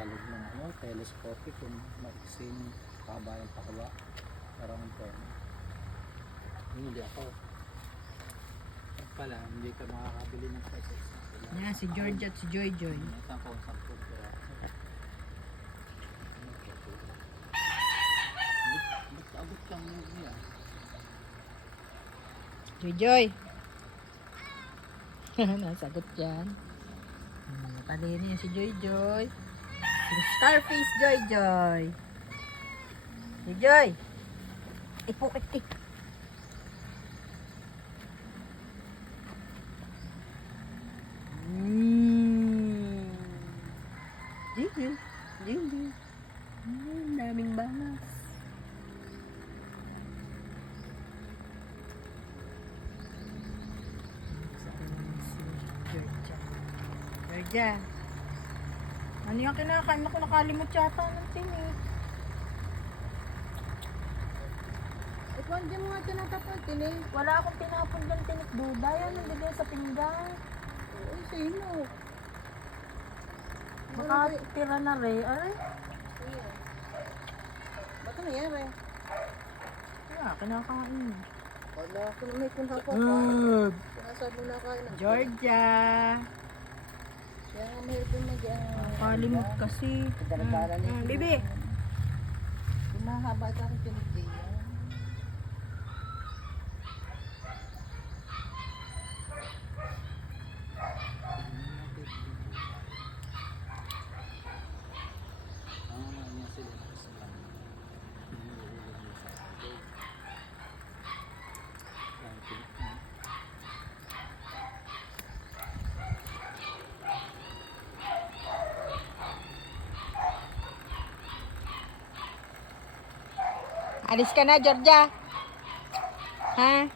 talog ng telescopic kung maiksing haba yung pakwa. Parang antena. Hindi ako. Pala, hindi ka makakabili ng peso. Yan, si George at si Joy Joy. Isang kong 10 piraso. Abot lang niya. Joy Joy. Nasagot yan. Natalino yun si Joy Joy. Si Starfish Joy Joy. Joy Joy. Ipukit eh. Ding, ding, ding. Daming bangas. Georgia. Ano yung kinakain mo? Nakalimot yata ng tinik. Ikaw hindi mo nga tinatapal, tinig. Wala akong tinapon ng tinik, duda. Yan, nandito sa pinggan. Oo, sino? Makatira na rin. Aray. Ayan. Ba't nangyari? Wala, kinakain. Wala, kung may kunha ko. Sinasabi mo na kain ng Georgia. Kaya nga mahirap yung Nakalimot kasi. Bibi. Kung mahaba sa akin tinig din yan. Alis ka na, Georgia. Ha?